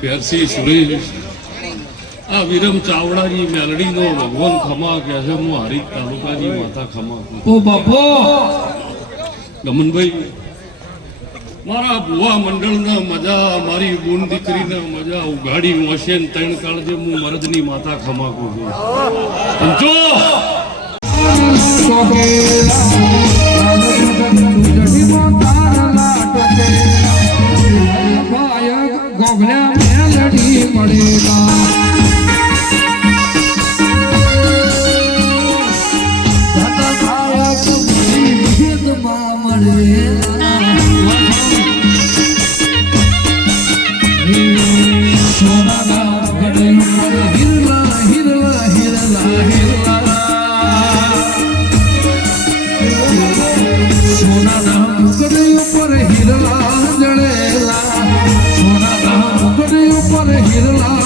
પ્યારસી સુરેશ. આ વિરમ ચાવડાની મેલડીનો ભગવાન ખમા કહે છે હું હારી તાલુકાની માતા ખમા ઓ બાપો! ગમનભાઈ મારા ભુવા મંડળના મજા મારી બુન દીકરીના મજા ઉઘાડી મોશે ને ત્રણ કાળ જે હું મરદની માતા ખમાકું છું. છું પંચો ગોગલ્યા મેલડી મળેલા સોનાના મુકડી ઉપર હિરલા wanna hear the lie.